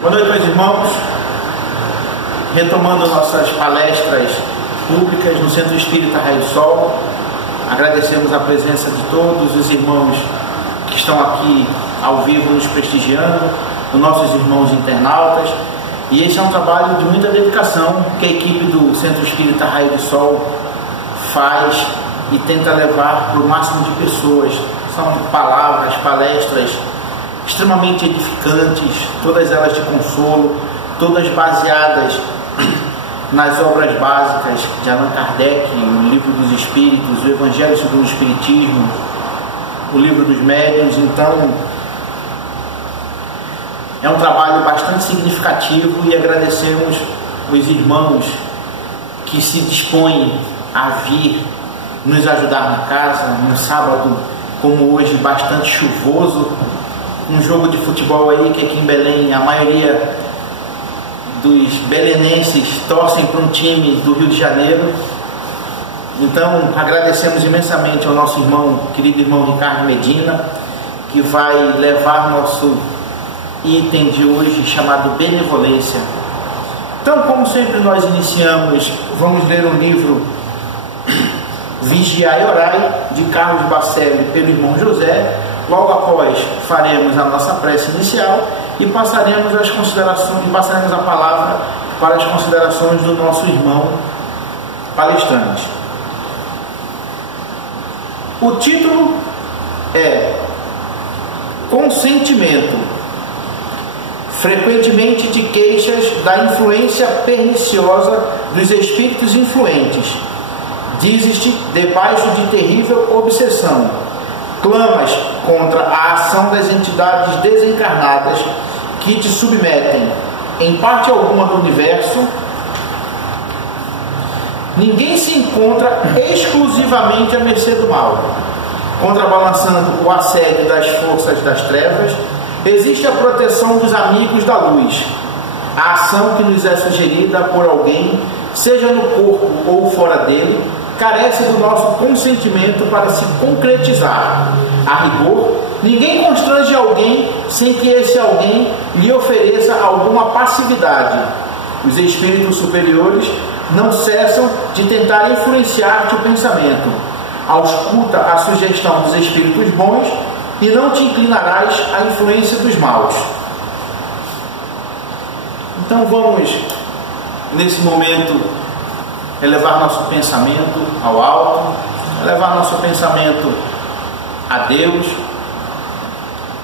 Boa noite, meus irmãos. Retomando nossas palestras públicas no Centro Espírita Raio do Sol, agradecemos a presença de todos os irmãos que estão aqui ao vivo nos prestigiando, os nossos irmãos internautas. E esse é um trabalho de muita dedicação que a equipe do Centro Espírita Raio do Sol faz e tenta levar para o máximo de pessoas. São palavras, palestras extremamente edificantes, todas elas de consolo, todas baseadas nas obras básicas de Allan Kardec, o Livro dos Espíritos, o Evangelho segundo o Espiritismo, o Livro dos Médiuns. Então, é um trabalho bastante significativo e agradecemos os irmãos que se dispõem a vir nos ajudar na casa, num sábado como hoje, bastante chuvoso, um jogo de futebol aí que aqui em Belém a maioria dos belenenses torcem para um time do Rio de Janeiro. Então agradecemos imensamente ao nosso irmão, querido irmão Ricardo Medina, que vai levar nosso item de hoje chamado Benevolência. Então, como sempre nós iniciamos, vamos ler o livro Vigiai e Orai, de Carlos Bacelli, pelo irmão José. Logo após faremos a nossa prece inicial e passaremos as considerações, e passaremos a palavra para as considerações do nosso irmão palestrante. O título é Consentimento, frequentemente de queixas da influência perniciosa dos espíritos influentes. Dizes-te debaixo de terrível obsessão. Clamas contra a ação das entidades desencarnadas que te submetem em parte alguma do universo. Ninguém se encontra exclusivamente à mercê do mal. Contrabalançando o assédio das forças das trevas, existe a proteção dos amigos da luz. A ação que nos é sugerida por alguém, seja no corpo ou fora dele, carece do nosso consentimento para se concretizar. A rigor, ninguém constrange alguém sem que esse alguém lhe ofereça alguma passividade. Os espíritos superiores não cessam de tentar influenciar-te o pensamento. Ausculta a sugestão dos espíritos bons e não te inclinarás à influência dos maus. Então vamos, nesse momento, elevar nosso pensamento ao alto, elevar nosso pensamento a Deus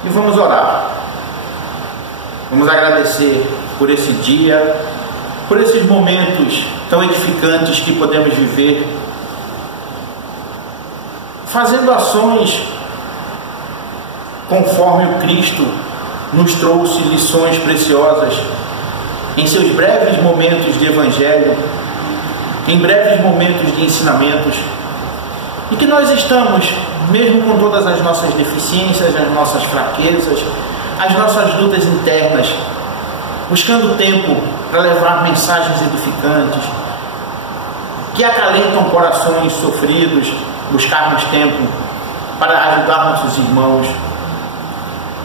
e vamos orar. Vamos agradecer por esse dia, por esses momentos tão edificantes que podemos viver, fazendo ações conforme o Cristo nos trouxe lições preciosas em seus breves momentos de Evangelho, em breves momentos de ensinamentos, e que nós estamos, mesmo com todas as nossas deficiências, as nossas fraquezas, as nossas lutas internas, buscando tempo para levar mensagens edificantes, que acalentam corações sofridos, buscarmos tempo para ajudar nossos irmãos,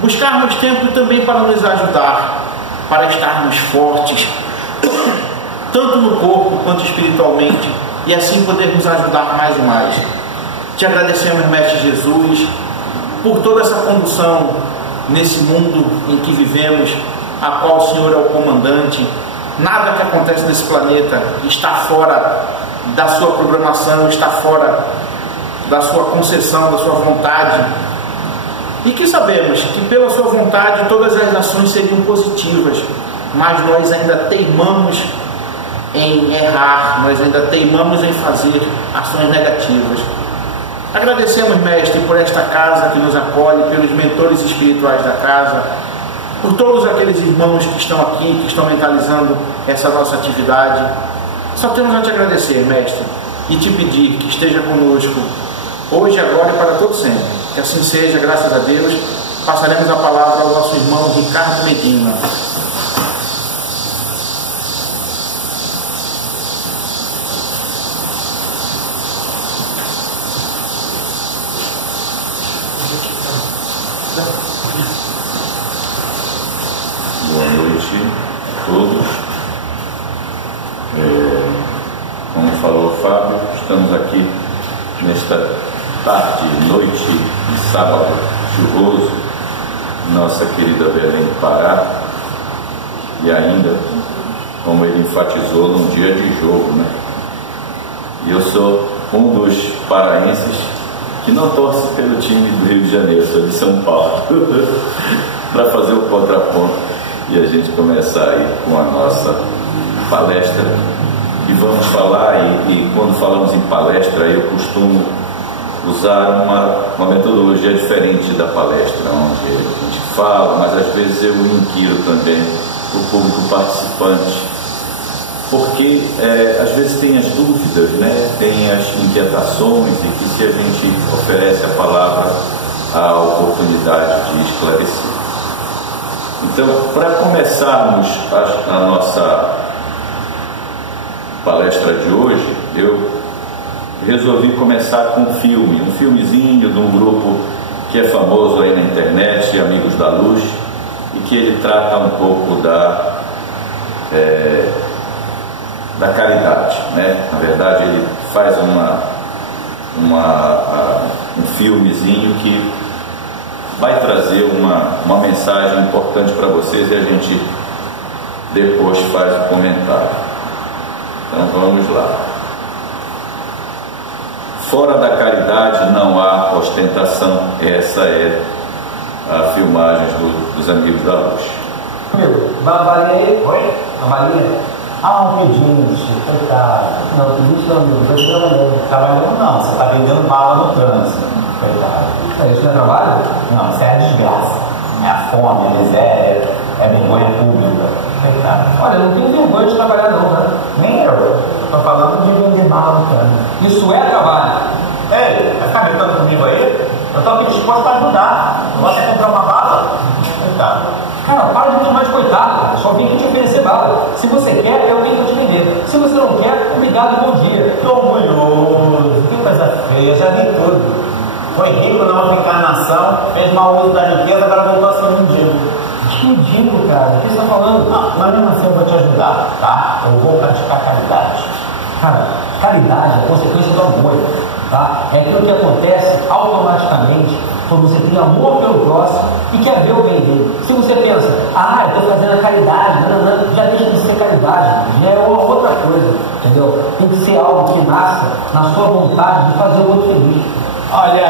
buscarmos tempo também para nos ajudar, para estarmos fortes, tanto no corpo quanto espiritualmente, e assim podermos ajudar mais e mais. Te agradecemos, Mestre Jesus, por toda essa condução nesse mundo em que vivemos, a qual o Senhor é o comandante. Nada que acontece nesse planeta está fora da sua programação, está fora da sua concessão, da sua vontade. E que sabemos que pela sua vontade todas as ações seriam positivas, mas nós ainda teimamos em errar, nós ainda teimamos em fazer ações negativas. Agradecemos, Mestre, por esta casa que nos acolhe, pelos mentores espirituais da casa, por todos aqueles irmãos que estão aqui, que estão mentalizando essa nossa atividade. Só temos a te agradecer, Mestre, e te pedir que esteja conosco hoje, agora e para todo sempre. Que assim seja, graças a Deus. Passaremos a palavra ao nosso irmão Ricardo Medina. Boa noite a todos. Como falou o Fábio, estamos aqui nesta tarde, noite de sábado chuvoso, nossa querida Belém do Pará, e ainda, como ele enfatizou, num dia de jogo, né? E eu sou um dos paraenses que não torce pelo time do Rio de Janeiro, sou de São Paulo, para fazer o contraponto e a gente começar aí com a nossa palestra. E vamos falar, e quando falamos em palestra, eu costumo usar uma metodologia diferente da palestra, onde a gente fala, mas às vezes eu inquiro também o público participante, porque às vezes tem as dúvidas, né? Tem as inquietações, e que se a gente oferece a palavra, a oportunidade de esclarecer. Então, para começarmos a nossa palestra de hoje, eu resolvi começar com um filmezinho de um grupo que é famoso aí na internet, Amigos da Luz, e que ele trata um pouco da caridade, né? Na verdade, ele faz um filmezinho que vai trazer uma mensagem importante para vocês, e a gente depois faz o comentário. Então vamos lá. Fora da caridade não há ostentação. Essa é a filmagem dos Amigos da Luz. Babalei. Oi? Babalei. Um pedido, coitado. Não, pedido não, meu. Estou trabalhando. Trabalhando não, você está vendendo bala no trânsito. Coitado. Isso não é trabalho? Não, isso é a desgraça. É a fome, a miséria, é vergonha pública. Coitado. Olha, eu não tenho vergonha de trabalhar não, né? Nem eu. Estou falando de vender bala no trânsito. Isso é trabalho. Ei, vai ficar gritando comigo aí? Eu estou aqui disposto para ajudar. Você quer comprar uma bala? Coitado. Cara, para de me chamar de coitado. Só vim aqui te oferecer bala. Se você quer, eu tenho que te vender. Se você não quer, obrigado e bom dia. Que orgulhoso. Que coisa feia. Já vi tudo. Foi rico numa encarnação, fez mau uso da riqueza, agora voltou a ser mendigo. Que mendigo, cara? O que você está falando? Não, mas mesmo assim eu vou te ajudar, tá? Eu vou praticar caridade. Cara, caridade é consequência do amor, tá? É aquilo que acontece automaticamente quando você tem amor pelo próximo e quer ver o bem dele. Se você pensa, eu estou fazendo a caridade, não, já deixa de ser caridade, já é uma outra coisa, entendeu? Tem que ser algo que nasça na sua vontade de fazer o outro feliz. Olha,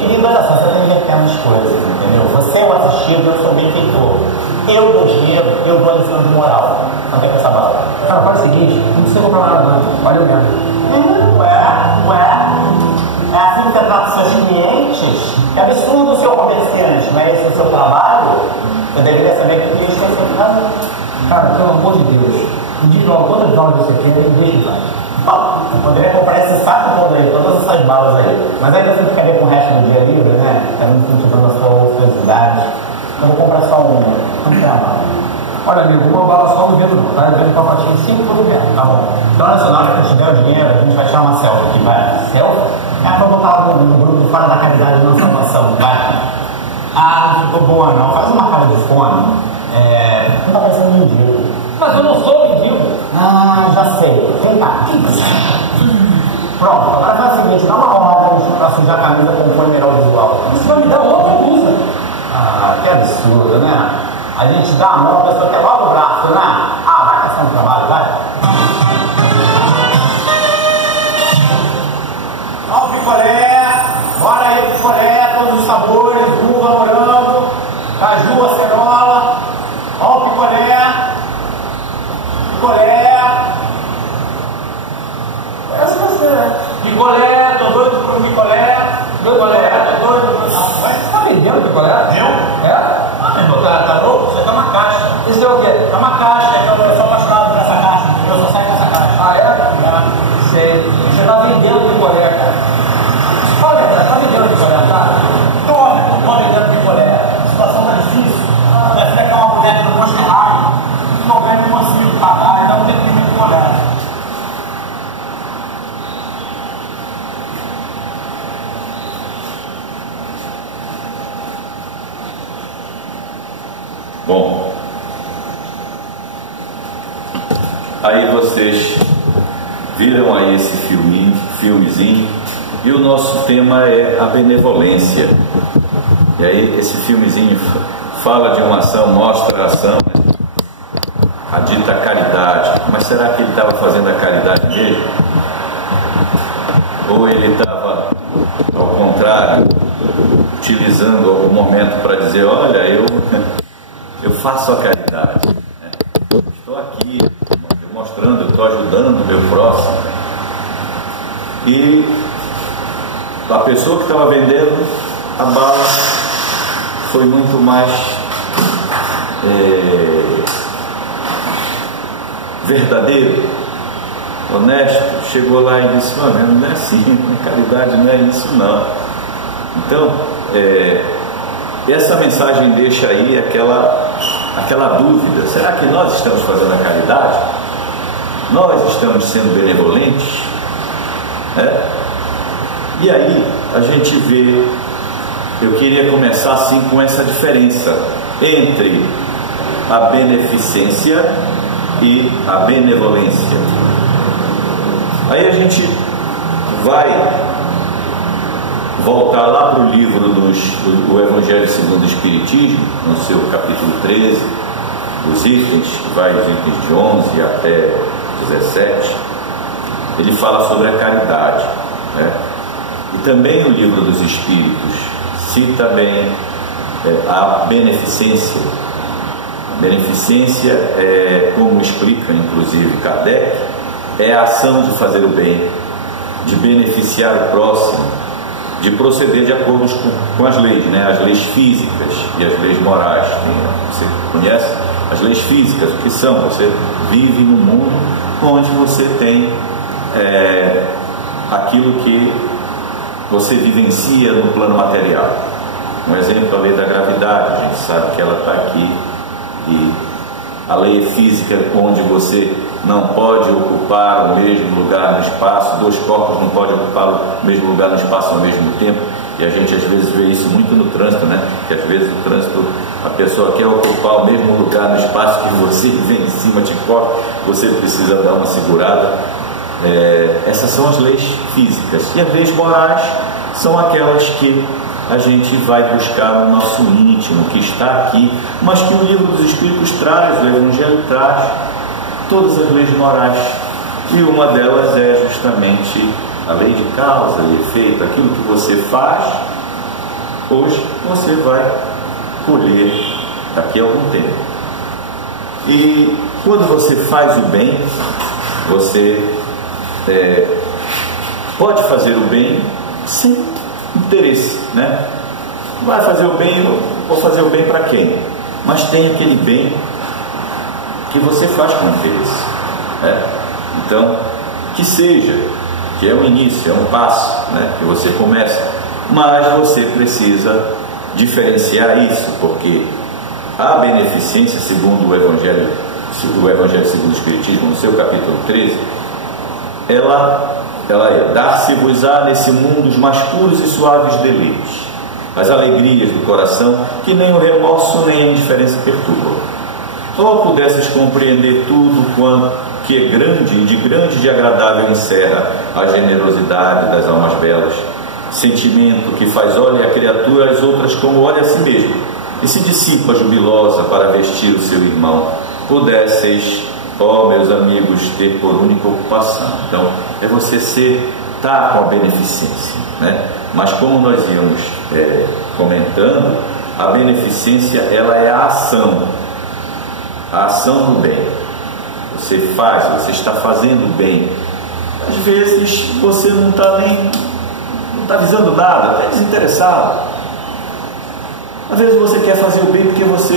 querido, olha só, você tem que ver pequenas coisas, entendeu? Você é o assistido, eu sou o benfeitor. Eu dou dinheiro, eu dou a lição de moral. Não tem que essa bala. Cara, faz o seguinte, não precisa comprar nada não, olha eu mesmo. É assim que você trata seus clientes? É absurdo o seu comerciante, não é esse o seu trabalho? Você deveria saber que o cliente tem que ser cuidado. Cara, pelo amor de Deus, me diz logo quantas balas você quer e deixa em paz. Eu poderia comprar esse saco todo aí, todas essas balas aí. Mas aí você ficaria com o resto do dia livre, né? Tá me incentivando a sua ociosidade. Eu vou comprar só uma. Quanto é a bala? Olha, amigo, uma bala só não vendo não, tá? Eu vendo pacotinho 5 por R$1. Tá bom. Então, olha só, na hora que eu tiver o dinheiro, a gente vai tirar uma selfie aqui, vai. Selfie? É pra botar lá no grupo de Fora da Caridade e não salvação, vai. Não ficou boa não. Faz uma cara de fome. Não tá parecendo mendigo. Mas eu não sou mendigo. Já sei. Vem cá. Pronto, agora faz o seguinte, dá uma roda pra sujar a camisa com o polimeral visual. Você vai me dar outra blusa. Que absurdo, né? A gente dá a mão, a pessoa quer logo o braço, né? Vai caçar um trabalho, vai. Ó o picolé, bora aí picolé, todos os sabores, uva, morango, caju, acerola. Ó o picolé. Parece você, né? Picolé, tô doido pro picolé. Tô doido pro... Você tá vendendo picolé? Eu? É? Meu, tá louco? Isso aqui é uma caixa. Isso é o quê? É uma caixa, eu sou apaixonado por essa caixa. Eu só saio dessa caixa. É? Sei. Você tá vendendo picolé, cara. Fala a verdade, tá vendendo picolé, tá? Tô vendendo picolé. A situação tá difícil. Minha filha quer uma boneca no posto errado. Não ganho, não consigo pagar, então não tem que me picolé. Bom, aí vocês viram aí esse filmezinho, e o nosso tema é a benevolência. E aí esse filmezinho fala de uma ação, mostra a ação, né? A dita caridade. Mas será que ele estava fazendo a caridade mesmo? Ou ele estava, ao contrário, utilizando algum momento para dizer: olha, eu faço a caridade, né? Estou aqui mostrando, estou ajudando o meu próximo. E a pessoa que estava vendendo a bala foi muito mais verdadeiro, honesto, chegou lá e disse: não é assim, a caridade não é isso não. Então, essa mensagem deixa aí aquela dúvida: será que nós estamos fazendo a caridade? Nós estamos sendo benevolentes? E aí a gente vê, eu queria começar assim com essa diferença entre a beneficência e a benevolência. Aí a gente vai voltar lá para o livro do Evangelho segundo o Espiritismo, no seu capítulo 13, os itens, vai dos itens de 11 até 17, ele fala sobre a caridade, né? E também o livro dos Espíritos cita bem a beneficência. A beneficência como explica inclusive Kardec, é a ação de fazer o bem, de beneficiar o próximo, de proceder de acordo com as leis, né? As leis físicas e as leis morais. Você conhece as leis físicas? O que são? Você vive num mundo onde você tem aquilo que você vivencia no plano material. Um exemplo, a lei da gravidade, a gente sabe que ela está aqui. E a lei física, onde você não pode ocupar o mesmo lugar no espaço, dois corpos não podem ocupar o mesmo lugar no espaço ao mesmo tempo. E a gente às vezes vê isso muito no trânsito, né? Que às vezes o trânsito, a pessoa quer ocupar o mesmo lugar no espaço que você vem em cima, te corta, você precisa dar uma segurada. Essas são as leis físicas. E as leis morais são aquelas que a gente vai buscar no nosso íntimo, que está aqui, mas que o livro dos Espíritos traz, o Evangelho traz todas as leis morais. E uma delas é justamente a lei de causa e efeito. Aquilo que você faz hoje, você vai colher daqui a algum tempo. E quando você faz o bem, você pode fazer o bem sem interesse, né? Vai fazer o bem, eu vou fazer o bem para quem? Mas tem aquele bem que você faz com interesse, né? Então, que seja, que é um início, é um passo, né? Que você começa, mas você precisa diferenciar isso, porque a beneficência, segundo o Evangelho segundo o Espiritismo, no seu capítulo 13, ela é: dar-se-vos-á nesse mundo os mais puros e suaves deleites, as alegrias do coração, que nem o remorso nem a indiferença perturbam. Ou pudesses compreender tudo quanto que é grande e de grande e de agradável encerra a generosidade das almas belas, sentimento que faz olhar a criatura às outras como olha a si mesmo, e se dissipa jubilosa para vestir o seu irmão, pudesseis, ó meus amigos, ter por única ocupação. Então, é você estar com a beneficência, né? Mas como nós íamos comentando, a beneficência, ela é a ação do bem. Você faz, você está fazendo bem. Às vezes você não está visando nada, está desinteressado. Às vezes você quer fazer o bem porque você,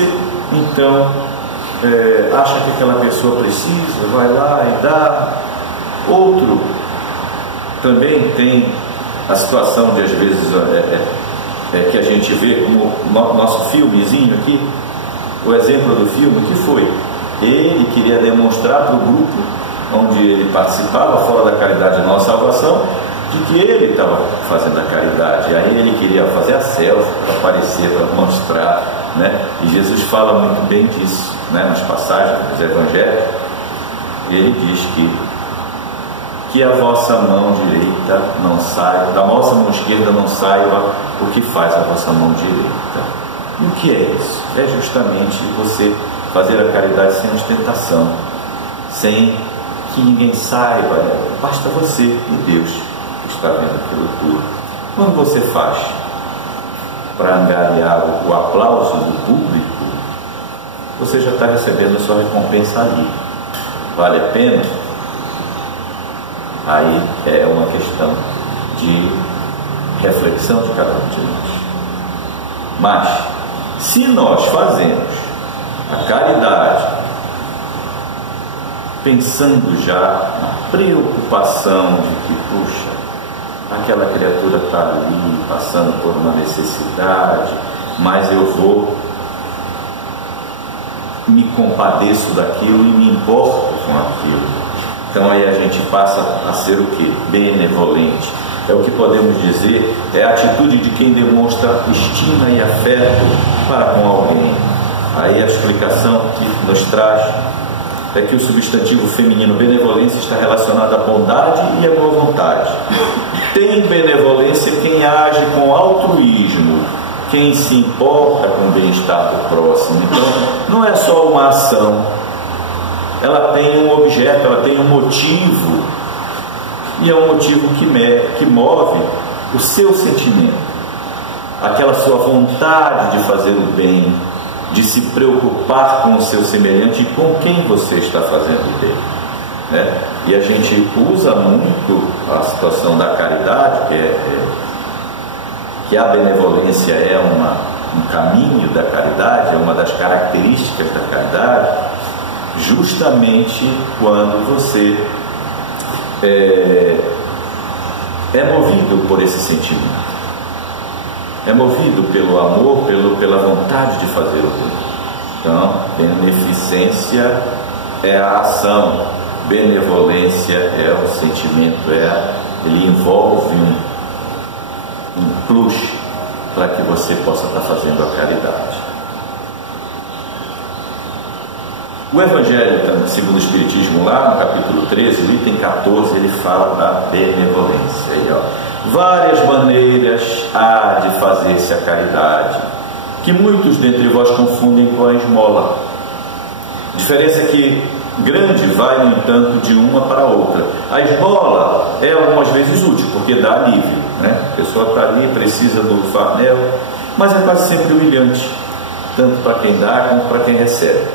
então, acha que aquela pessoa precisa, vai lá e dá. Outro também tem a situação de, às vezes, que a gente vê como nosso filmezinho aqui, o exemplo do filme, que foi: ele queria demonstrar para o grupo onde ele participava, fora da caridade de nossa salvação, de que ele estava fazendo a caridade. Aí ele queria fazer a selfie para aparecer, para mostrar, né? E Jesus fala muito bem disso, né? Nas passagens dos evangelhos. Ele diz que a vossa mão direita não saiba, da vossa mão esquerda não saiba o que faz a vossa mão direita. E o que é isso? É justamente você fazer a caridade sem ostentação, sem que ninguém saiba, basta você e Deus que está vendo aquilo tudo. Quando você faz para angariar o aplauso do público, você já está recebendo a sua recompensa ali. Vale a pena? Aí é uma questão de reflexão de cada um de nós. Mas, se nós fazemos a caridade pensando já na preocupação de que, puxa, aquela criatura está ali passando por uma necessidade, mas eu me compadeço daquilo e me importo com aquilo. Então aí a gente passa a ser o quê? Benevolente. É o que podemos dizer, é a atitude de quem demonstra estima e afeto para com alguém. Aí a explicação que nos traz é que o substantivo feminino benevolência está relacionado à bondade e à boa vontade. Tem benevolência quem age com altruísmo, quem se importa com o bem-estar do próximo. Então, não é só uma ação, ela tem um objeto, ela tem um motivo, e é um motivo que move o seu sentimento, aquela sua vontade de fazer o bem, de se preocupar com o seu semelhante e com quem você está fazendo o bem, né? E a gente usa muito a situação da caridade, que a benevolência é um caminho da caridade, é uma das características da caridade, justamente quando você é movido por esse sentimento, é movido pelo amor, pela vontade de fazer o bem. Então, beneficência é a ação, benevolência é o sentimento, ele envolve um plus para que você possa estar fazendo a caridade. O Evangelho, segundo o Espiritismo, lá no capítulo 13, o item 14, ele fala da benevolência. Aí, várias maneiras há de fazer-se a caridade, que muitos dentre vós confundem com a esmola. A diferença é que grande vai, no entanto, de uma para outra. A esmola é algumas vezes útil, porque dá alívio, né? A pessoa está ali, precisa do farnel, mas é quase sempre humilhante, tanto para quem dá como para quem recebe.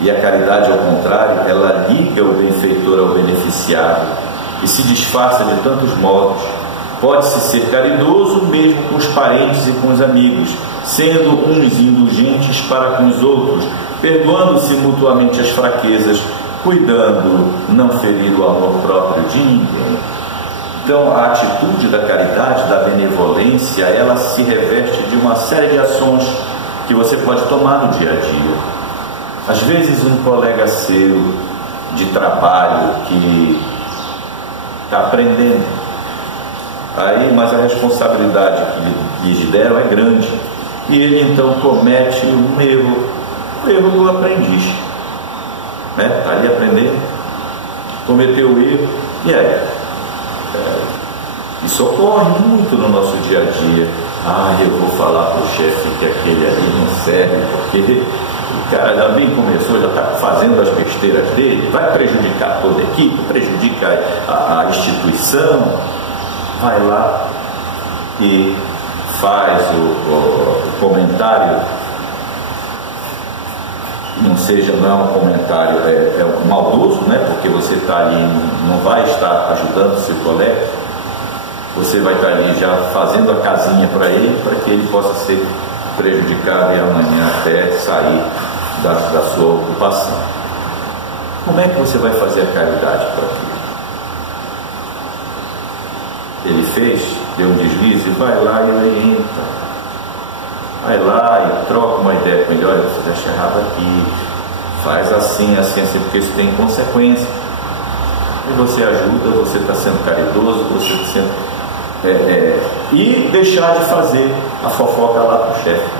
E a caridade, ao contrário, ela liga o benfeitor ao beneficiado e se disfarça de tantos modos. Pode-se ser caridoso mesmo com os parentes e com os amigos, sendo uns indulgentes para com os outros, perdoando-se mutuamente as fraquezas, cuidando não ferir o amor próprio de ninguém. Então, a atitude da caridade, da benevolência, ela se reveste de uma série de ações que você pode tomar no dia a dia. Às vezes um colega seu de trabalho que está aprendendo, mas a responsabilidade que lhes deram é grande, e ele então comete um erro do aprendiz, né? Está ali aprendendo, cometeu o erro, e aí? Isso ocorre muito no nosso dia a dia. Eu vou falar para o chefe que aquele ali não serve, porque o cara já bem começou, já está fazendo as besteiras dele, vai prejudicar toda a equipe, prejudica a instituição. Vai lá e faz o comentário, não é um comentário, é um maldoso, né? Porque você está ali, não vai estar ajudando o seu colega, você vai estar ali já fazendo a casinha para ele, para que ele possa ser prejudicado e amanhã até sair da sua ocupação. Como é que você vai fazer a caridade para aquilo? Ele deu um deslize, vai lá e orienta, vai lá e troca uma ideia com ele, olha, você está errado aqui, faz assim, porque isso tem consequência. E você ajuda, você está sendo caridoso, você está sendo... e deixar de fazer a fofoca lá para o chefe.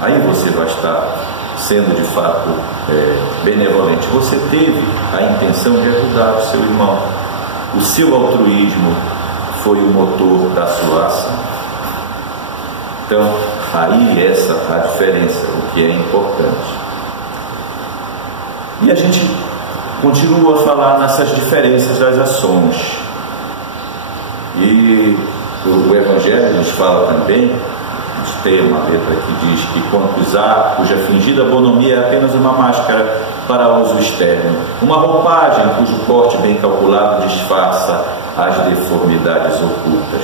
aí você vai estar sendo de fato benevolente. Você teve a intenção de ajudar o seu irmão. O seu altruísmo foi o motor da sua ação. Então, aí essa é a diferença, o que é importante. E a gente continua a falar nessas diferenças das ações. E o Evangelho nos fala também, tem uma letra que diz que quantos há cuja fingida bonomia é apenas uma máscara para uso externo, uma roupagem cujo corte bem calculado disfarça as deformidades ocultas.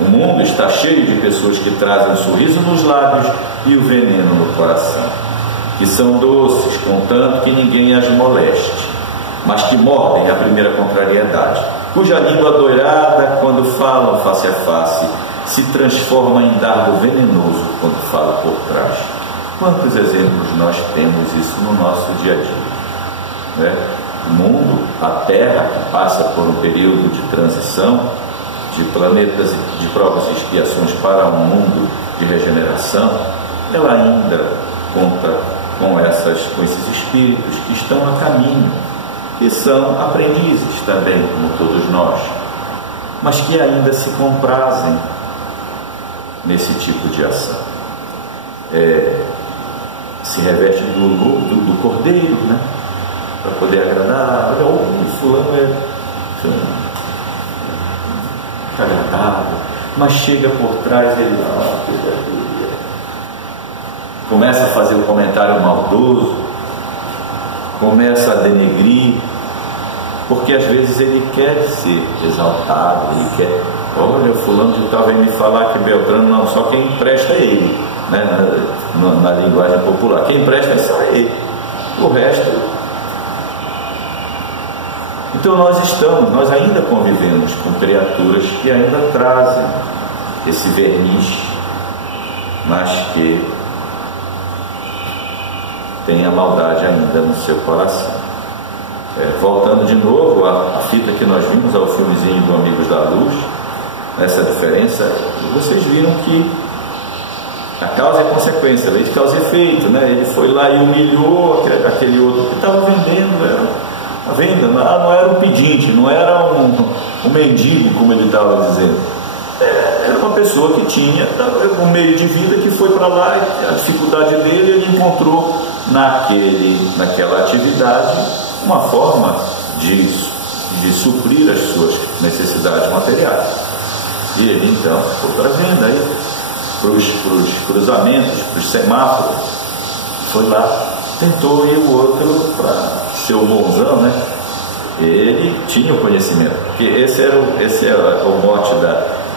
O mundo está cheio de pessoas que trazem o sorriso nos lábios e o veneno no coração, que são doces, contanto que ninguém as moleste, mas que mordem a primeira contrariedade, cuja língua doirada, quando falam face a face, se transforma em dardo venenoso quando fala por trás. Quantos exemplos nós temos isso no nosso dia a dia, né? O mundo, a Terra, que passa por um período de transição, de planetas, de provas e expiações para um mundo de regeneração, ela ainda conta com esses espíritos que estão a caminho, que são aprendizes também, como todos nós, mas que ainda se comprazem nesse tipo de ação. Se reveste do cordeiro, né? Para poder agradar. Olha, o fulano é agradável, mas chega por trás ele começa a fazer um comentário maldoso, começa a denegrir, porque às vezes ele quer ser exaltado, ele quer, olha, o fulano de tal vem me falar que Beltrano não, só quem presta é ele, né? Na linguagem popular, quem presta é só ele, o resto. Então nós ainda convivemos com criaturas que ainda trazem esse verniz, mas que tem a maldade ainda no seu coração. Voltando de novo à fita que nós vimos, ao filmezinho do Amigos da Luz, nessa diferença, vocês viram que a causa e a consequência, lei de causa e efeito, né? Ele foi lá e humilhou aquele outro que estava vendendo, a venda, não era um pedinte, não era um mendigo, como ele estava dizendo. Era uma pessoa que tinha um meio de vida, que foi para lá, e a dificuldade dele, ele encontrou naquela atividade uma forma de suprir as suas necessidades materiais. E ele então foi para a venda aí, para os cruzamentos, para os semáforos, foi lá, tentou, e o outro, para ser o bonzão, né? Ele tinha o conhecimento, porque esse era o mote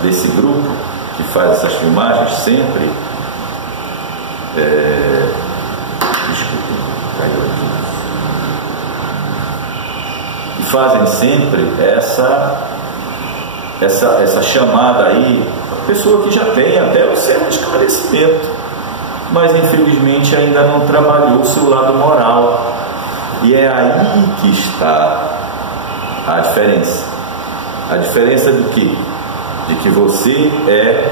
desse grupo que faz essas filmagens sempre. Desculpe, caiu aqui. E fazem sempre essa chamada aí, a pessoa que já tem até o seu esclarecimento, mas infelizmente ainda não trabalhou o seu lado moral. E é aí que está a diferença. A diferença de que você é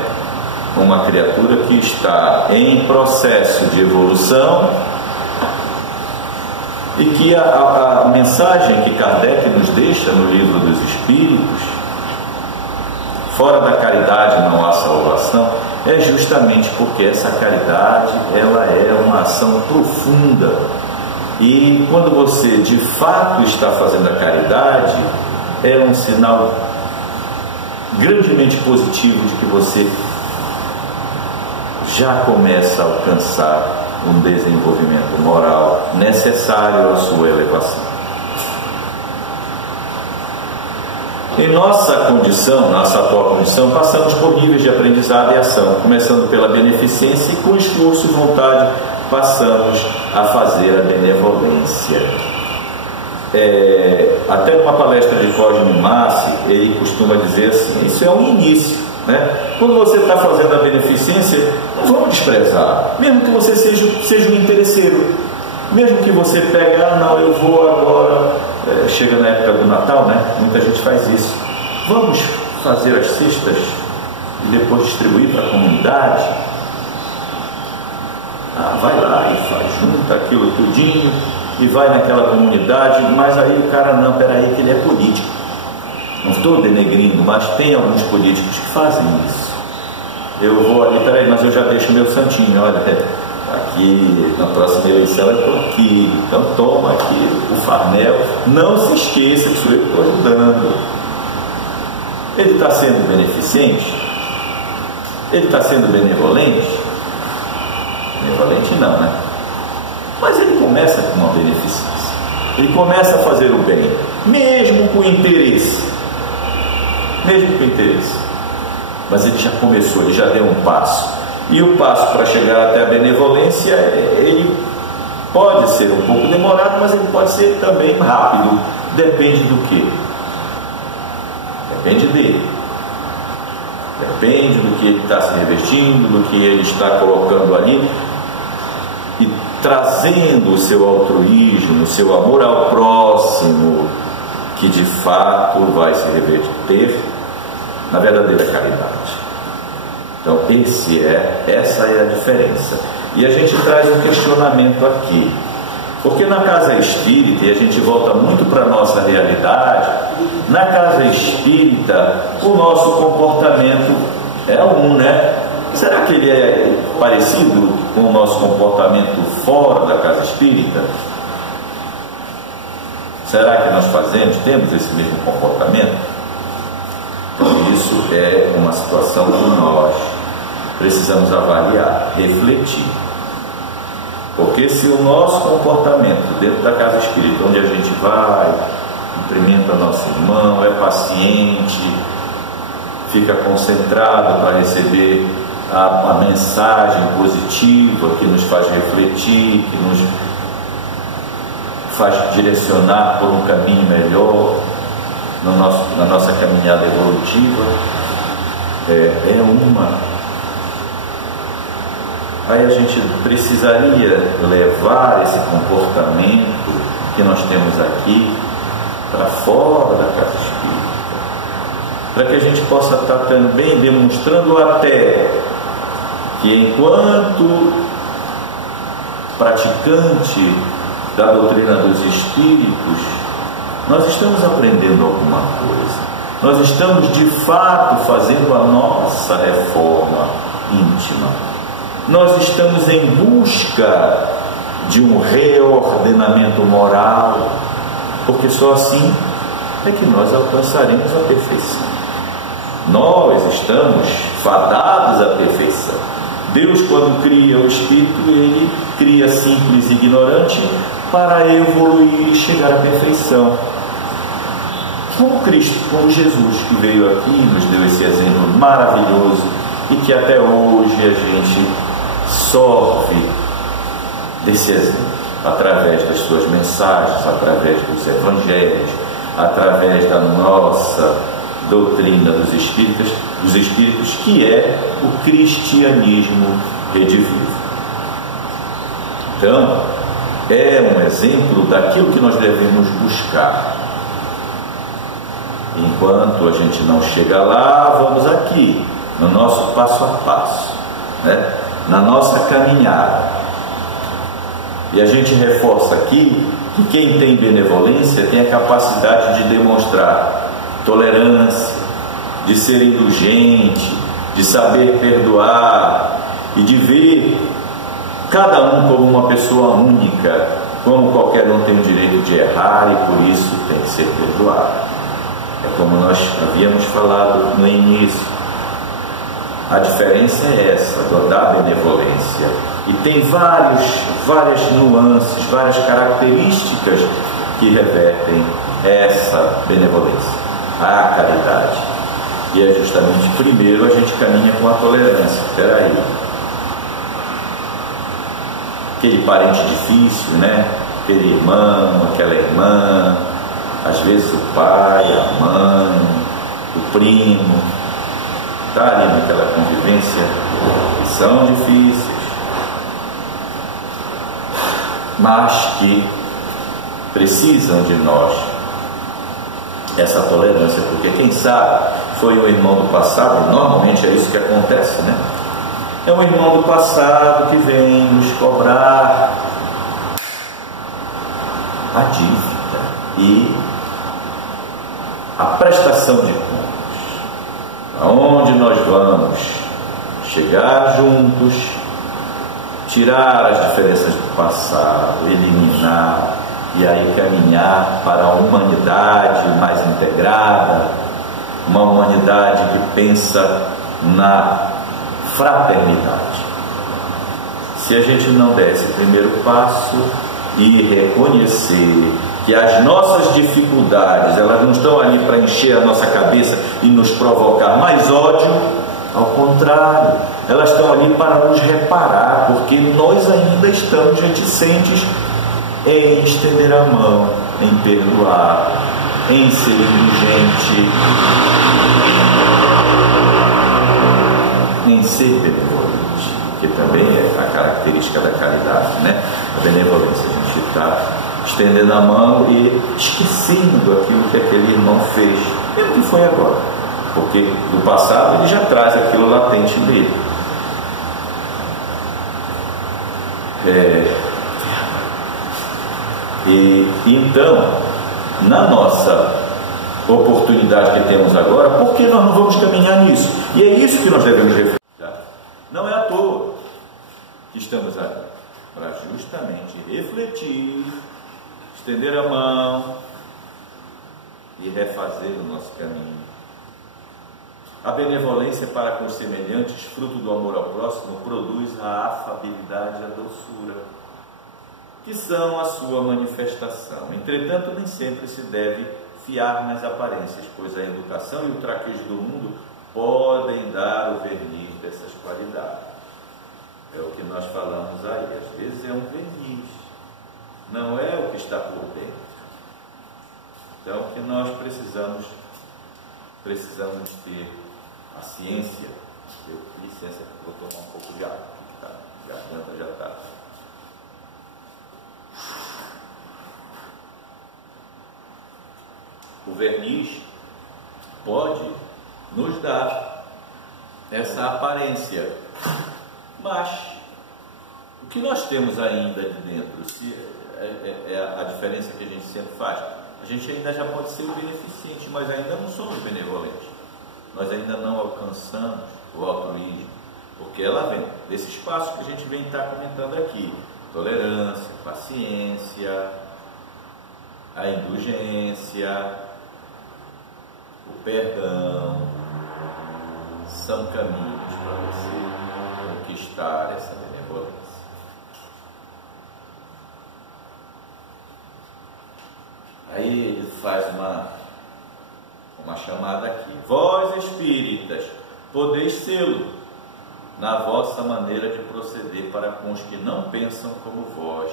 uma criatura que está em processo de evolução, e que a mensagem que Kardec nos deixa no Livro dos Espíritos, fora da caridade não há salvação, é justamente porque essa caridade, ela é uma ação profunda. E quando você de fato está fazendo a caridade, é um sinal grandemente positivo de que você já começa a alcançar um desenvolvimento moral necessário à sua elevação. Em nossa condição, nossa atual condição, passamos por níveis de aprendizado e ação, começando pela beneficência, e com esforço e vontade passamos a fazer a benevolência. Até numa palestra de Cosme Massi, ele costuma dizer assim, isso é um início, né? Quando você está fazendo a beneficência, não vamos desprezar, mesmo que você seja um interesseiro, mesmo que você pegue, não, eu vou agora, chega na época do Natal, né? Muita gente faz isso, vamos fazer as cestas e depois distribuir para a comunidade. vai lá e faz, junta aquilo tudinho e vai naquela comunidade, mas aí o cara, não, peraí, que ele é político. Não estou denegrindo, mas tem alguns políticos que fazem isso. Eu vou ali, peraí, mas eu já deixo meu santinho, olha, aqui na próxima eleição eu estou aqui, então toma aqui o farmel, não se esqueça que sou eu que estou ajudando. Ele está sendo beneficente? Ele está sendo benevolente? Benevolente não, né? Mas ele começa com uma beneficência, ele começa a fazer o bem, mesmo com interesse, mas ele já começou, ele já deu um passo, e o passo para chegar até a benevolência, ele pode ser um pouco demorado, mas ele pode ser também rápido, depende do quê? Depende dele, depende do que ele está se revestindo, do que ele está colocando ali, e trazendo o seu altruísmo, o seu amor ao próximo, que de fato vai se reverter na verdadeira caridade. Então essa é a diferença. E a gente traz um questionamento aqui, porque na casa espírita, e a gente volta muito para a nossa realidade, na casa espírita o nosso comportamento é né? Será que ele é parecido com o nosso comportamento fora da casa espírita? Será que nós temos esse mesmo comportamento? Então isso é uma situação que nós precisamos avaliar, refletir. Porque se o nosso comportamento dentro da casa espírita, onde a gente vai, cumprimenta nosso irmão, é paciente, fica concentrado para receber a mensagem positiva que nos faz refletir, que nos faz direcionar por um caminho melhor na nossa caminhada evolutiva, aí a gente precisaria levar esse comportamento que nós temos aqui para fora da casa espírita, para que a gente possa estar também demonstrando até que, enquanto praticante da doutrina dos espíritos, nós estamos aprendendo alguma coisa, nós estamos de fato fazendo a nossa reforma íntima, nós estamos em busca de um reordenamento moral, porque só assim é que nós alcançaremos a perfeição. Nós estamos fadados à perfeição. Deus, quando cria o espírito, ele cria simples e ignorante para evoluir e chegar à perfeição. Como Cristo, como Jesus, que veio aqui e nos deu esse exemplo maravilhoso e que até hoje a gente sofre desse exemplo, através das suas mensagens, através dos evangelhos, através da nossa doutrina dos espíritos, que é o cristianismo redivivo. Então, é um exemplo daquilo que nós devemos buscar. Enquanto a gente não chega lá, vamos aqui, no nosso passo a passo, né? Na nossa caminhada. E a gente reforça aqui que quem tem benevolência tem a capacidade de demonstrar tolerância, de ser indulgente, de saber perdoar e de ver cada um como uma pessoa única, como qualquer um tem o direito de errar e por isso tem que ser perdoado. É como nós havíamos falado no início. A diferença é essa, da benevolência. E tem várias nuances, várias características que revertem essa benevolência, a caridade. E é justamente, primeiro, a gente caminha com a tolerância. Espera aí. Aquele parente difícil, né? Aquele irmão, aquela irmã, às vezes o pai, a mãe, o primo, está ali naquela convivência, são difíceis, mas que precisam de nós essa tolerância, porque quem sabe foi um irmão do passado, normalmente é isso que acontece, né? É um irmão do passado que vem nos cobrar a dívida e a prestação de contas. Aonde nós vamos chegar juntos, tirar as diferenças do passado, eliminar e aí caminhar para a humanidade mais integrada, uma humanidade que pensa na fraternidade. Se a gente não der esse primeiro passo e reconhecer que as nossas dificuldades, elas não estão ali para encher a nossa cabeça e nos provocar mais ódio, ao contrário, elas estão ali para nos reparar, porque nós ainda estamos reticentes em estender a mão, em perdoar, em ser indulgente, em ser benevolente, que também é a característica da caridade, né? A benevolência, a gente está estendendo a mão e esquecendo aquilo que aquele irmão fez, mesmo que foi agora, porque do passado ele já traz aquilo latente nele. E então, na nossa oportunidade que temos agora, por que nós não vamos caminhar nisso? E é isso que nós devemos refletir. Não é à toa que estamos aqui, para justamente refletir, estender a mão e refazer o nosso caminho. A benevolência para com os semelhantes, fruto do amor ao próximo, produz a afabilidade e a doçura, que são a sua manifestação. Entretanto, nem sempre se deve fiar nas aparências, pois a educação e o traquejo do mundo podem dar o verniz dessas qualidades. É o que nós falamos aí, às vezes é um verniz, não é o que está por dentro. Então, o que nós precisamos ter a ciência. Licença, vou tomar um pouco de água, que a garganta já está. O verniz pode nos dar essa aparência, mas o que nós temos ainda de dentro, se é a diferença que a gente sempre faz. A gente ainda já pode ser o beneficente, mas ainda não somos benevolentes. Nós ainda não alcançamos o altruísmo, porque ela vem desses passos que a gente vem estar comentando aqui: tolerância, paciência, a indulgência, o perdão, são caminhos para você conquistar essa benevolência. Aí ele faz uma chamada aqui: vós espíritas, podeis sê-lo na vossa maneira de proceder para com os que não pensam como vós,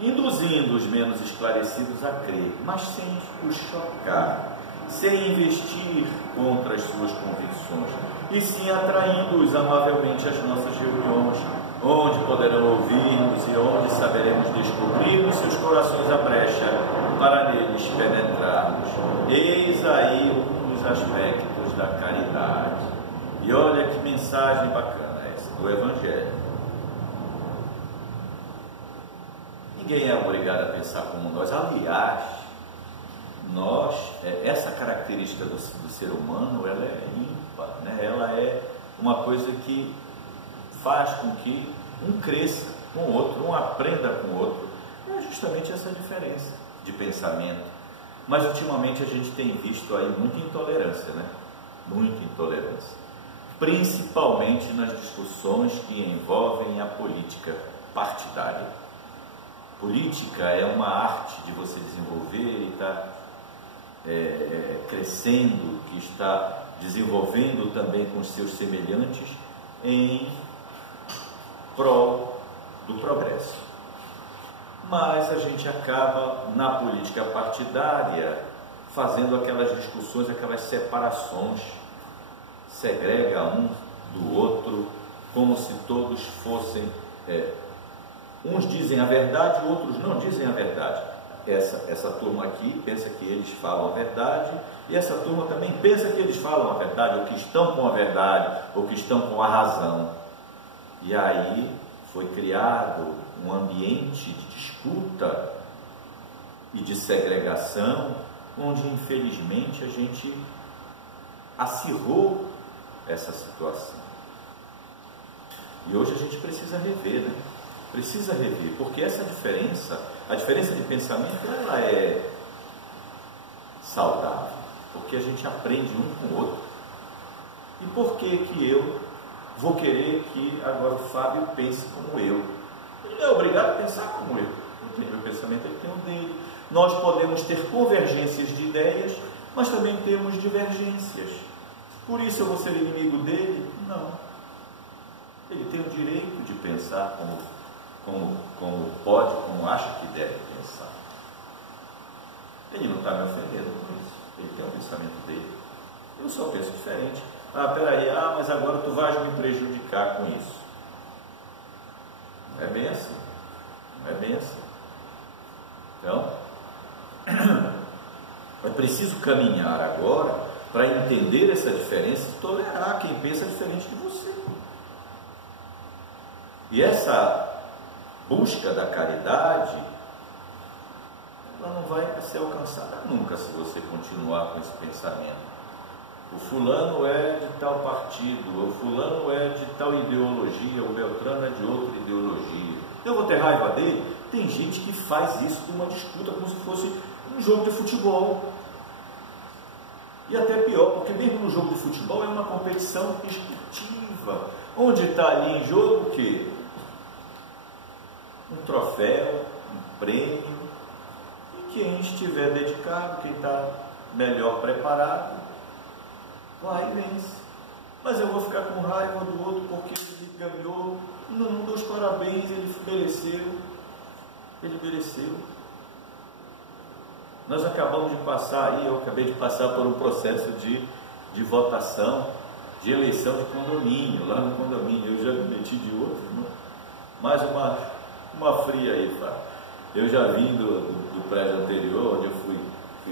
induzindo os menos esclarecidos a crer, mas sem os chocar, sem investir contra as suas convicções, e sim atraindo-os amavelmente às nossas reuniões, onde poderão ouvir-nos e onde saberemos descobrir nos seus corações a brecha para neles penetrarmos. Eis aí um dos aspectos da caridade. E olha que mensagem bacana essa do Evangelho. Ninguém é obrigado a pensar como nós. Aliás, essa característica do ser humano, ela é ímpar, né? Ela é uma coisa que faz com que um cresça com o outro, um aprenda com o outro. É justamente essa diferença de pensamento. Mas ultimamente a gente tem visto aí muita intolerância, né? Muita intolerância. Principalmente nas discussões que envolvem a política partidária. Política é uma arte de você desenvolver e estar crescendo, que está desenvolvendo também com os seus semelhantes em prol do progresso. Mas a gente acaba na política partidária fazendo aquelas discussões, aquelas separações, segrega um do outro, como se todos fossem, uns dizem a verdade, outros não dizem a verdade. Essa turma aqui pensa que eles falam a verdade, e essa turma também pensa que eles falam a verdade, ou que estão com a verdade, ou que estão com a razão. E aí foi criado um ambiente de disputa e de segregação, onde infelizmente a gente acirrou essa situação. E hoje a gente precisa rever, né? Precisa rever, porque essa diferença, a diferença de pensamento, ela é saudável, porque a gente aprende um com o outro. E por que eu vou querer que agora o Fábio pense como eu? Ele não é obrigado a pensar como eu. Ele tem o meu pensamento, ele tem o dele. Nós podemos ter convergências de ideias, mas também temos divergências. Por isso eu vou ser inimigo dele? Não. Ele tem o direito de pensar como pode, como acha que deve pensar. Ele não está me ofendendo com isso. Ele tem o pensamento dele. Eu só penso diferente. Peraí, mas agora tu vais me prejudicar com isso. Não é bem assim. Não é bem assim. Então, é preciso caminhar agora para entender essa diferença e tolerar quem pensa diferente de você. E essa busca da caridade, ela não vai ser alcançada nunca se você continuar com esse pensamento. O fulano é de tal partido, o fulano é de tal ideologia, o Beltrano é de outra ideologia. Eu vou ter raiva dele? Tem gente que faz isso com uma disputa como se fosse um jogo de futebol. E até pior, porque mesmo no jogo de futebol é uma competição esportiva, onde está ali em jogo o quê? Um troféu, um prêmio, e quem estiver dedicado, quem está melhor preparado, vai e vence. Mas eu vou ficar com raiva do outro porque ele ganhou, não dou os parabéns, ele mereceu. Nós acabamos de passar aí, eu acabei de passar por um processo de votação, de eleição de condomínio, lá no condomínio. Eu já me meti de outro, né? Mais uma fria aí, Fábio. Eu já vim do prédio anterior, onde eu fui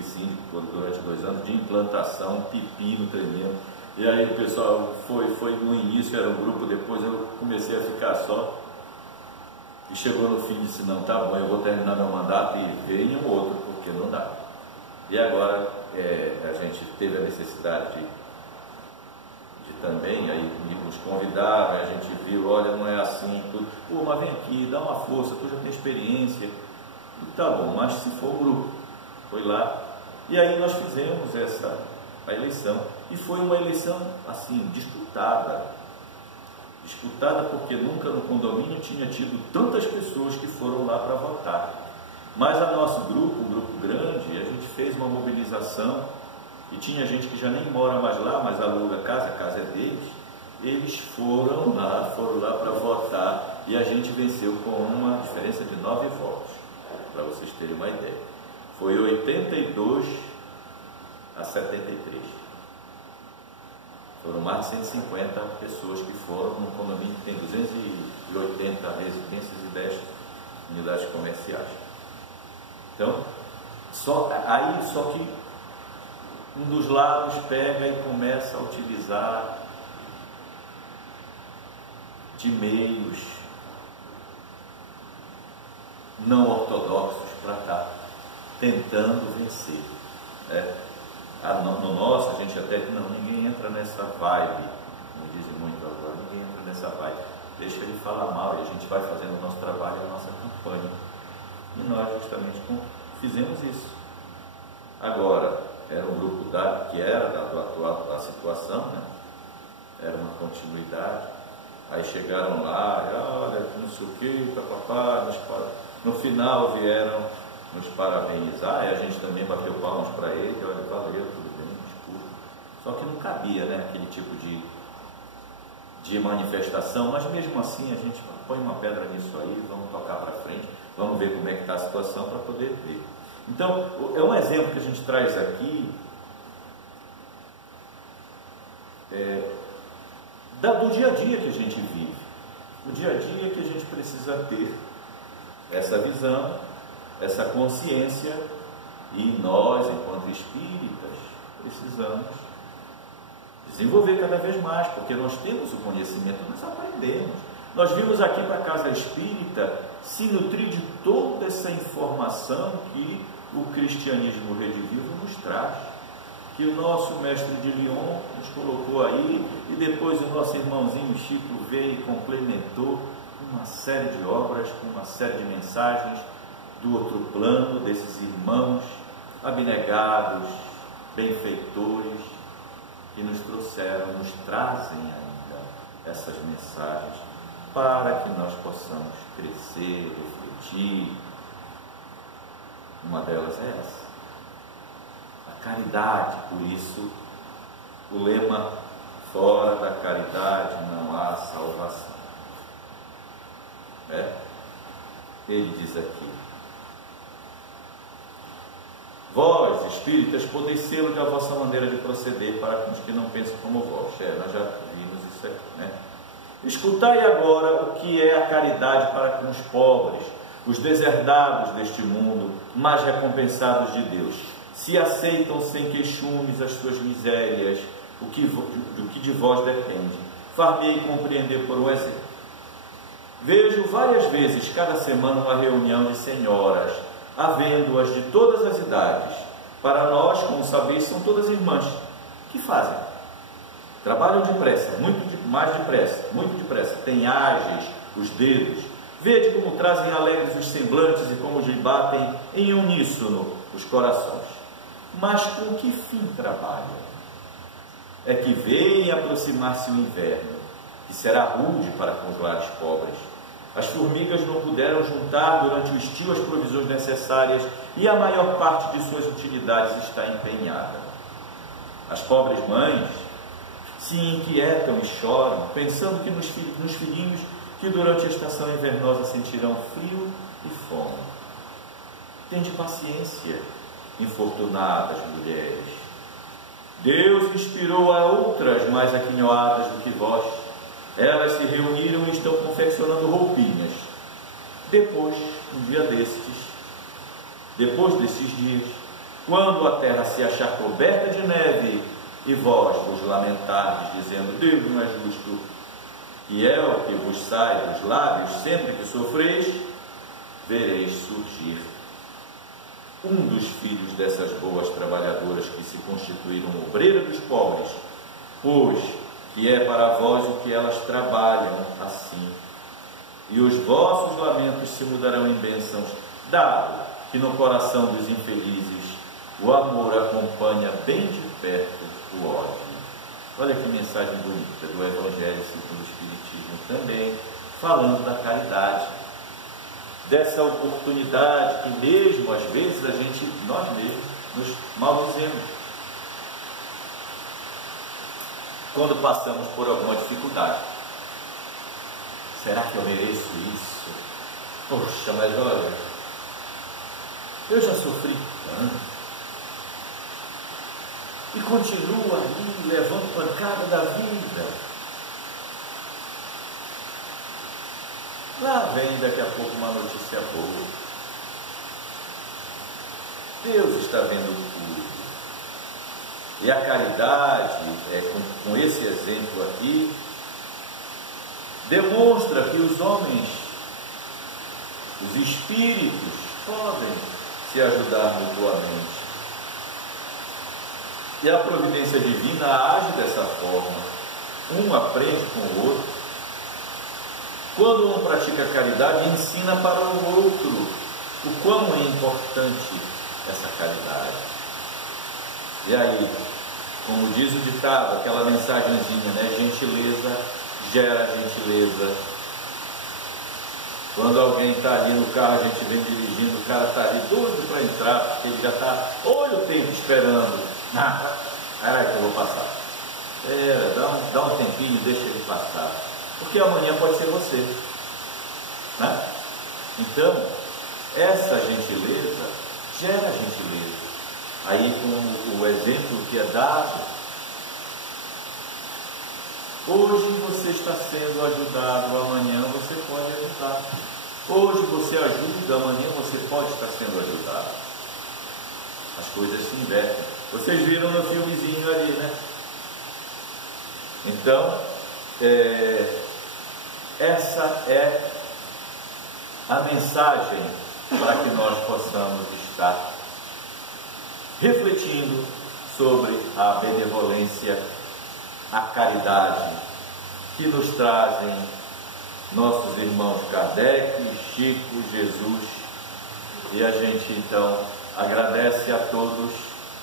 síndico durante 2 anos, de implantação, pepino tremendo. E aí o pessoal foi no início, era um grupo, depois eu comecei a ficar só. E chegou no fim e disse, não, tá bom, eu vou terminar meu mandato e veio um outro, porque não dá. E agora a gente teve a necessidade de também, aí nos convidaram, a gente viu, olha, não é assim, tudo. Pô, mas vem aqui, dá uma força, tu já tem experiência. E tá bom, mas se for o grupo, foi lá. E aí nós fizemos a eleição. E foi uma eleição, assim, disputada porque nunca no condomínio tinha tido tantas pessoas que foram lá para votar. Mas a nosso grupo, um grupo grande, a gente fez uma mobilização e tinha gente que já nem mora mais lá, mas aluga a casa é deles. Eles foram lá para votar e a gente venceu com uma diferença de 9 votos, para vocês terem uma ideia. Foi 82 a 73. Foram mais de 150 pessoas que foram num condomínio que tem 280 residências e 10 unidades comerciais. Então, só que um dos lados pega e começa a utilizar de meios não ortodoxos para estar tentando vencer. No nosso, a gente até diz, não, ninguém entra nessa vibe, como dizem muito agora, ninguém entra nessa vibe, deixa ele falar mal e a gente vai fazendo o nosso trabalho, a nossa campanha. E nós justamente fizemos isso. Agora, era um grupo que era da situação, né? Era uma continuidade. Aí chegaram lá, olha, não sei o que, papapá, no final vieram nos parabenizar, e a gente também bateu palmas para ele, olha, valeu, tudo bem, desculpa. Só que não cabia, né, aquele tipo de manifestação, mas mesmo assim a gente põe uma pedra nisso aí, vamos tocar para frente, vamos ver como é que está a situação para poder ver. Então, é um exemplo que a gente traz aqui do dia a dia que a gente vive, o dia a dia que a gente precisa ter essa visão, essa consciência, e nós, enquanto espíritas, precisamos desenvolver cada vez mais, porque nós temos o conhecimento, nós aprendemos. Nós vimos aqui para a Casa Espírita se nutrir de toda essa informação que o cristianismo redivivo nos traz, que o nosso mestre de Lyon nos colocou aí, e depois o nosso irmãozinho Chico veio e complementou uma série de obras, com uma série de mensagens do outro plano, desses irmãos abnegados, benfeitores, que nos trouxeram, nos trazem ainda essas mensagens, para que nós possamos crescer, refletir. Uma delas é essa, a caridade. Por isso o lema: fora da caridade não há salvação. Ele diz aqui: vós, espíritas, podeis sê-lo da vossa maneira de proceder para com os que não pensam como vós. Nós já vimos isso aqui, Escutai agora o que é a caridade para com os pobres, os deserdados deste mundo, mais recompensados de Deus. Se aceitam sem queixumes as suas misérias, do que de vós depende. Far-me compreender por um exemplo. Vejo várias vezes cada semana uma reunião de senhoras, havendo-as de todas as idades. Para nós, como sabeis, são todas irmãs. Que fazem? Trabalham depressa, muito depressa, têm ágeis os dedos. Vede como trazem alegres os semblantes e como lhe batem em uníssono os corações. Mas com que fim trabalham? É que veem aproximar-se o inverno, que será rude para com os lares pobres. As formigas não puderam juntar durante o estio as provisões necessárias e a maior parte de suas utilidades está empenhada. As pobres mães se inquietam e choram, pensando que nos filhinhos que durante a estação invernosa sentirão frio e fome. Tende paciência, infortunadas mulheres. Deus inspirou a outras mais aquinhoadas do que vós. Elas se reuniram e estão confeccionando roupinhas. Depois desses dias, quando a terra se achar coberta de neve, e vós vos lamentardes, dizendo: Deus não é justo, e é o que vos sai dos lábios sempre que sofreis, vereis surgir um dos filhos dessas boas trabalhadoras que se constituíram obreira dos pobres, pois que é para vós o que elas trabalham assim, e os vossos lamentos se mudarão em bênçãos, dado que no coração dos infelizes o amor acompanha bem de perto o ódio. Olha que mensagem bonita do Evangelho segundo o Espiritismo, também falando da caridade, dessa oportunidade que mesmo às vezes nós mesmos nos maldizemos quando passamos por alguma dificuldade. Será que eu mereço isso? Poxa, mas olha, eu já sofri tanto e continuo ali levando pancada da vida. Lá vem daqui a pouco uma notícia boa. Deus está vendo tudo. E a caridade, com esse exemplo aqui, demonstra que os homens, os espíritos, podem se ajudar mutuamente. E a providência divina age dessa forma. Um aprende com o outro. Quando um pratica a caridade, ensina para o outro o quão é importante essa caridade. E aí, como diz o ditado, aquela mensagenzinha, gentileza gera gentileza. Quando alguém está ali no carro, a gente vem dirigindo, o cara está ali doido para entrar, porque ele já está, olha o tempo esperando. Peraí que eu vou passar. Dá um tempinho, deixa ele passar. Porque amanhã pode ser você. Então, essa gentileza gera gentileza. Aí, com o exemplo que é dado, hoje você está sendo ajudado, amanhã você pode ajudar. Hoje você ajuda, amanhã você pode estar sendo ajudado. As coisas se invertem. Vocês viram no filmezinho ali, Então, Essa é a mensagem para que nós possamos estar refletindo sobre a benevolência, a caridade que nos trazem nossos irmãos Kardec, Chico, Jesus, e a gente então agradece a todos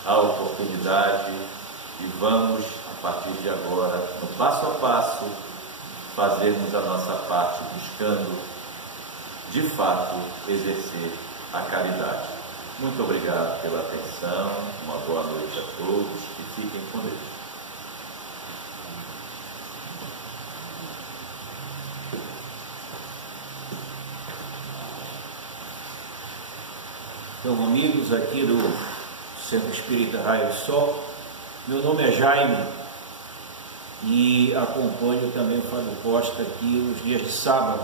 a oportunidade e vamos, a partir de agora, no passo a passo, fazermos a nossa parte buscando, de fato, exercer a caridade. Muito obrigado pela atenção, uma boa noite a todos e fiquem com Deus. Então, amigos aqui do Centro Espírita Raio do Sol, meu nome é Jaime e acompanho também o Fábio Costa aqui nos dias de sábado.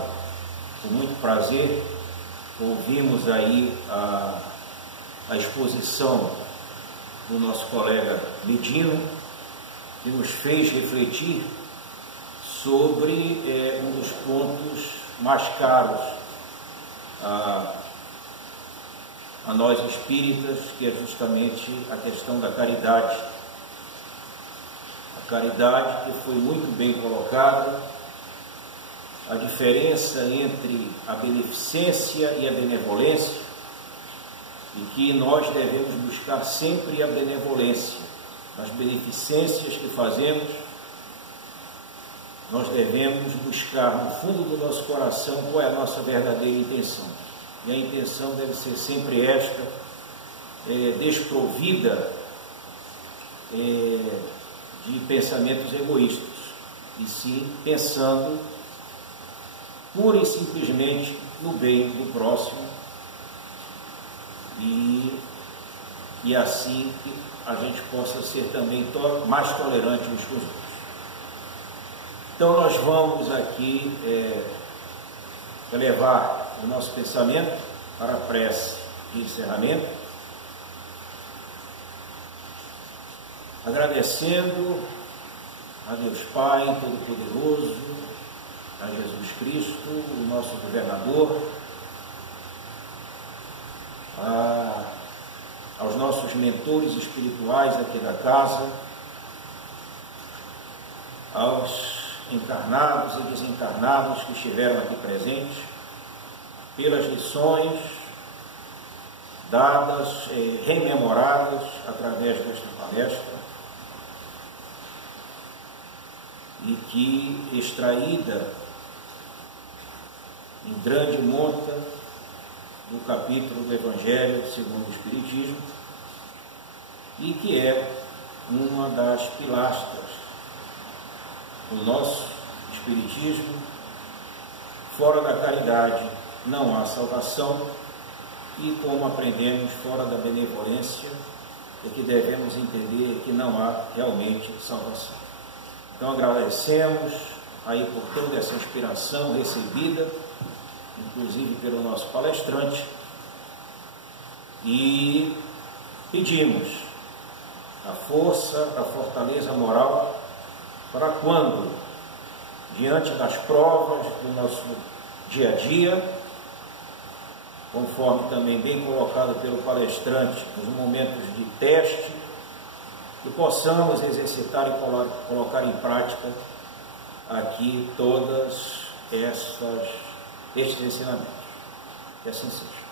Com muito prazer, ouvimos aí a exposição do nosso colega Medino, que nos fez refletir sobre um dos pontos mais caros a nós espíritas, que é justamente a questão da caridade. A caridade que foi muito bem colocada, a diferença entre a beneficência e a benevolência, e que nós devemos buscar sempre a benevolência. Nas beneficências que fazemos, nós devemos buscar no fundo do nosso coração qual é a nossa verdadeira intenção. E a intenção deve ser sempre esta, desprovida de pensamentos egoístas, e sim pensando pura e simplesmente no bem do próximo, e assim que a gente possa ser também mais tolerante uns com os outros. Então nós vamos aqui elevar o nosso pensamento para a prece de encerramento, agradecendo a Deus Pai Todo-Poderoso, a Jesus Cristo, o nosso governador, aos nossos mentores espirituais aqui da casa, aos encarnados e desencarnados que estiveram aqui presentes, pelas lições dadas, rememoradas através desta palestra, e que, extraída em grande monta do capítulo do Evangelho segundo o Espiritismo, e que é uma das pilastras do nosso Espiritismo. Fora da caridade não há salvação, e como aprendemos, fora da benevolência é que devemos entender que não há realmente salvação. Então agradecemos aí por toda essa inspiração recebida, inclusive pelo nosso palestrante, e pedimos a força, a fortaleza moral para quando, diante das provas do nosso dia a dia, conforme também bem colocado pelo palestrante, nos momentos de teste, que possamos exercitar e colocar em prática aqui todas estes ensinamentos. Que assim seja.